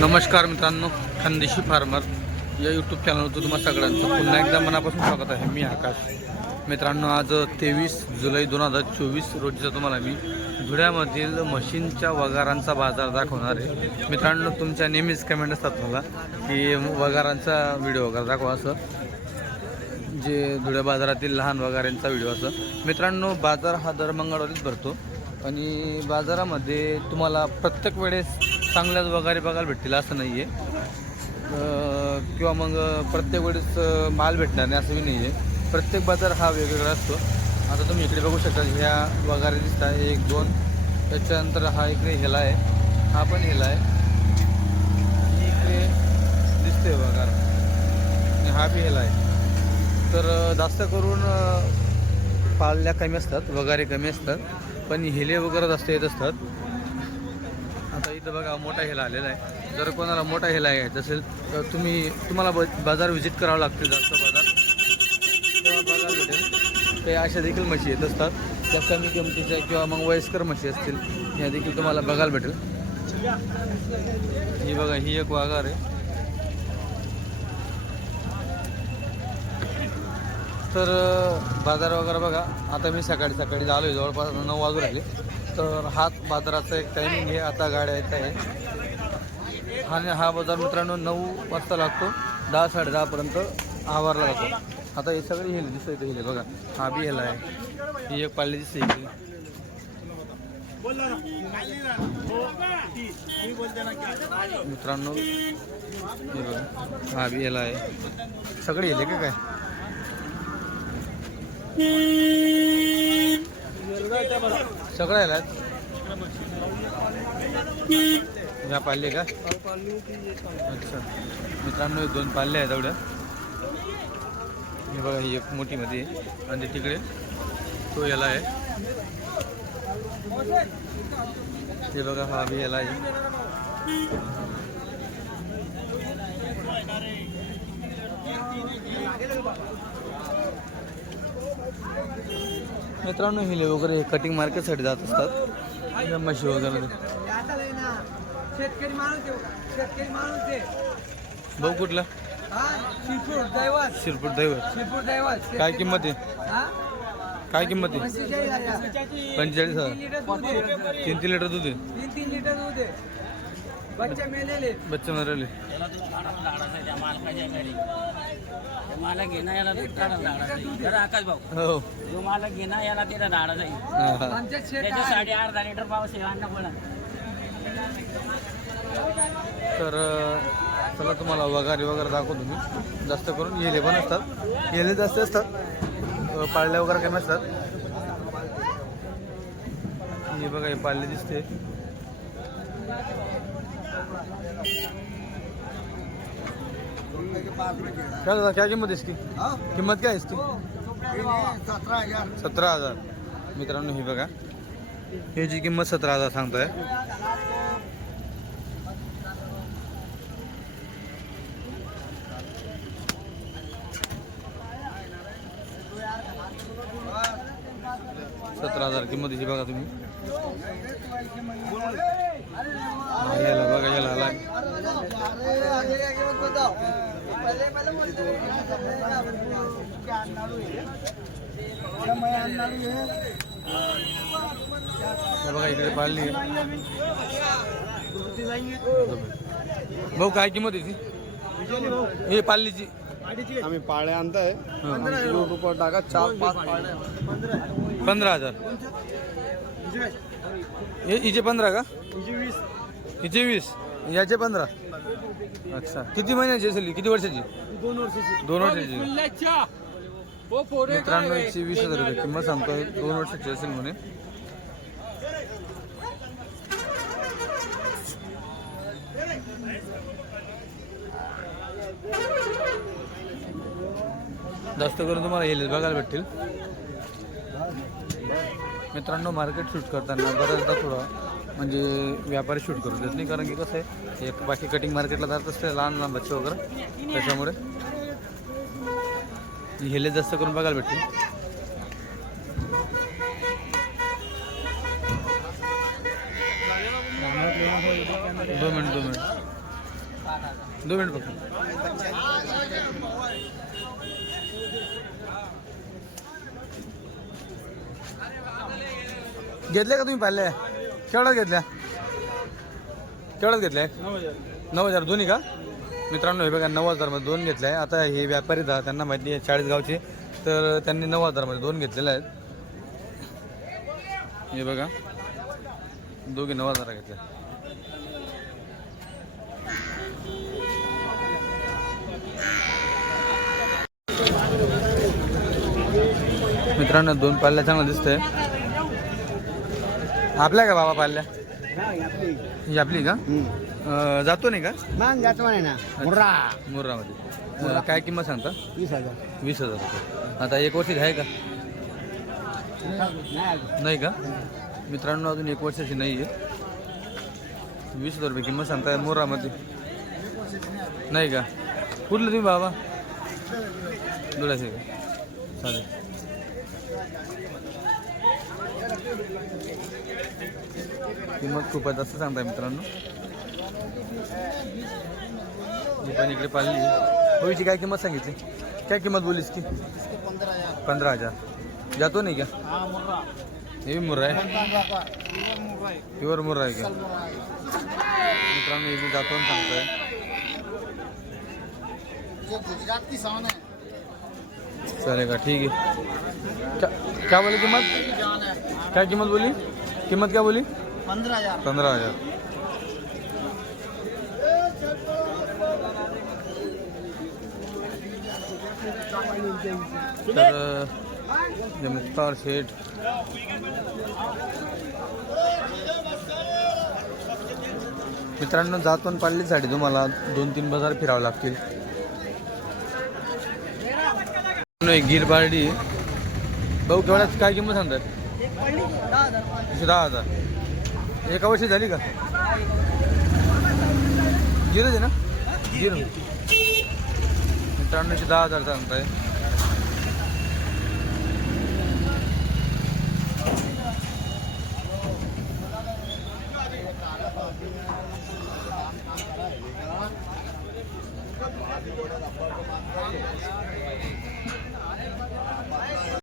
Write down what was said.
नमस्कार मित्रांनो खानदेशी फार्मर या यूट्यूब चॅनलवर तुम्हा सगळ्यांचं पुन्हा एकदा मनापासून स्वागत आहे. मी आकाश. मित्रांनो आज तेवीस जुलै दोन हजार चोवीस रोजीचा तुम्हाला मी धुळ्यामधील मशीनच्या वगारांचा बाजार दाखवणार आहे. मित्रांनो तुमच्या नेहमीच कमेंट असतात मला की वगारांचा व्हिडिओ वगैरे दाखवा असं. जे धुळ्या बाजारातील लहान वगारांचा व्हिडिओ असं. मित्रांनो बाजार हा दर मंगळवारीच भरतो. आणि बाजारामध्ये तुम्हाला प्रत्येक वेळेस चांगल्याच वगैरे बघायला भेटतील असं नाही आहे किंवा मग प्रत्येक वेळेस माल भेटणार नाही असंही नाही आहे प्रत्येक बाजार हा वेगवेगळा असतो. आता तुम्ही इकडे बघू शकता ह्या वगैरे दिसतात एक दोन. त्याच्यानंतर हा इकडे हेला आहे. हा पण हेला आहे. इकडे दिसतोय वगार आणि हा बी हेला आहे. तर जास्त करून पाल्या कमी असतात वगारे कमी असतात. पण हेले वगैरे जास्त येत असतात. आता इथं बघा मोठा हेला आलेला आहे. जर कोणाला मोठा हेला घ्यायचा असेल तर तुम्ही तुम्हाला ब बाजार व्हिजिट करावं लागतील जास्त बाजार. तेव्हा बाजार भेटेल. काही अशा देखील म्हशी येत असतात. त्या कमी किमतीच्या किंवा मग वयस्कर म्हशी असतील ह्या देखील तुम्हाला बघायला भेटेल. ही बघा ही एक वाघार आहे. तर बाजार वगैरे बघा. आता मी सकाळी सकाळी आलो आहे जवळपास नऊ वाजू राहिले. तर हाच बाजाराचा एक टायमिंग आहे आता गाड्या येत आहे. आणि हा बाजार मित्रांनो नऊ वाजता लागतो. दहा साडे दहापर्यंत आवारला जातो. आता हे सगळे हेले दिसत इथे हेले बघा. हा बी हेला आहे. ही एक पाळली दिसते इकडे मित्रांनो हे बघा. हा बी हेला आहे. सगळे हेले का काय? सगळं याला ह्या पाल्ले का? अच्छा. मित्रांनो दोन पाल्ले आहेत एवढ्या हे बघा ही एक मोठी मध्ये आणि तिकडे तो याला आहे. ते बघा हा बी याला आहे. मित्रांनो हिले वगैरे कटिंग मार्केटसाठी जात असतात. या म्हशी वगैरे. भाऊ कुठला? हा शिरपूर दैवत. काय किंमत आहे? हा? काय किंमत आहे? पंचेचाळीस हजार. लिटर दूध तीन तीन लिटर दूध आहे? बच्चे मेलेले बच्चे मारले. मला घेणं याला तेरा झाडा जाईल आकाश भाऊ. हो. जो मला घेणं याला तेरा झाडा जाईल. हा, हा. त्याच्यासाठी अर्धा लिटर पाऊस अन्न पडा तर अं, चला तुम्हाला वगारे वगैरे दाखवतो मी. जास्त करून येले पण असतात. येले जास्त असतात. अं, पाळल्या वगैरे कमी असतात. हे बघा हे पाळले दिसते. काय दादा काय किंमत इसकी किंमत काय आहे इसकी सतरा हज़ार सतरा हज़ार मित्रांनो ही बघा ह्याची किंमत सतरा हज़ार सांगतोय सतरा हज़ार किंमत हिची बघा तुम्ही हा, याला बघा याला आलाय हे बघा इकडे पाळली. भाऊ काय किंमत आहे ती? हे पाळलीची. आम्ही पाळे आणताय. रुपये टाका चार पाच पंधरा हजार. हे हिचे पंधरा का? हिचे वीस. याचे पंधरा. अच्छा. किती महिन्याची असेल ही? किती वर्षाची? दोन वर्षाची. दोन वर्षाची. मित्रांनो एकशे वीस हजार रुपये किंमत सांगतोय. दोन वर्षाची असेल म्हणे. जास्त करून तुम्हाला येईल बघायला भेटतील. मित्रांनो मार्केट शूट करताना बऱ्याचदा थोडं म्हणजे व्यापारी शूट करू देत नाही. कारण की कसं आहे एक बाकी कटिंग मार्केटला जात असते लहान लहान बच्चे वगैरे. त्याच्यामुळे हेले जास्त करून बघायला भेटतील दोन मिनिट दोन मिनिट. दोन मिनिट फक्त घेतले का तुम्ही पाहिल्या केवढ्यात घेतल्या? केवढ्यात घेतल्या? नऊ हजार. दोन्ही का? मित्रांनो हे बघा नऊ हजारमध्ये दोन घेतले आहे आता हे व्यापारी दहा त्यांना माहिती आहे चाळीस गावचे. तर त्यांनी नऊ हजारमध्ये दोन घेतलेले आहेत. हे बघा. दोघे नऊ हजार घेतले. मित्रांनो दोन पाल्ल्या चांगलं दिसतंय. आपल्या का बाबा पाल्ल्या ही आपली. का? अं, जातो नाही का? मग जातो म्हणे ना. मुर्रा. मुर्रामध्ये. अं, काय किंमत सांगता? वीस हजार. वीस हजार रुपये. आता एक वर्षाची आहे का? नाही का? मित्रांनो अजून एक वर्षाची नाही आहे. वीस हजार रुपये किंमत सांगताय मोरामध्ये नाही का? कुठलं तुम्ही बाबा? धुळ्याचे का? चालेल. किंमत खूपच जास्त सांगताय मित्रांनो. ही पण पाळली होईची काय किंमत सांगितली? काय किंमत बोलीस की? पंधरा हज़ार. जातो नाही का? हे मुर्रा आहे. प्युअर मुर्रा आहे का? मित्रांनो, हे बी जातो सांगतोय. चालेल का? ठीक है क्या क्या बोली किंमत? काय किंमत बोली किंमत क्या बोली पंधरा हजार. तर हे मुख्तार शेठ. मित्रांनो जातून पाळलीसाठी तुम्हाला दोन तीन बाजार फिरावं लागतील. एक गिर बार्डी भाऊ केवढ्याच काय किंमत सांगतात? दहा हजार. एका वर्षी झाली का? गिरच आहे ना. गिर मित्रांनो दहा हजार सांगताय.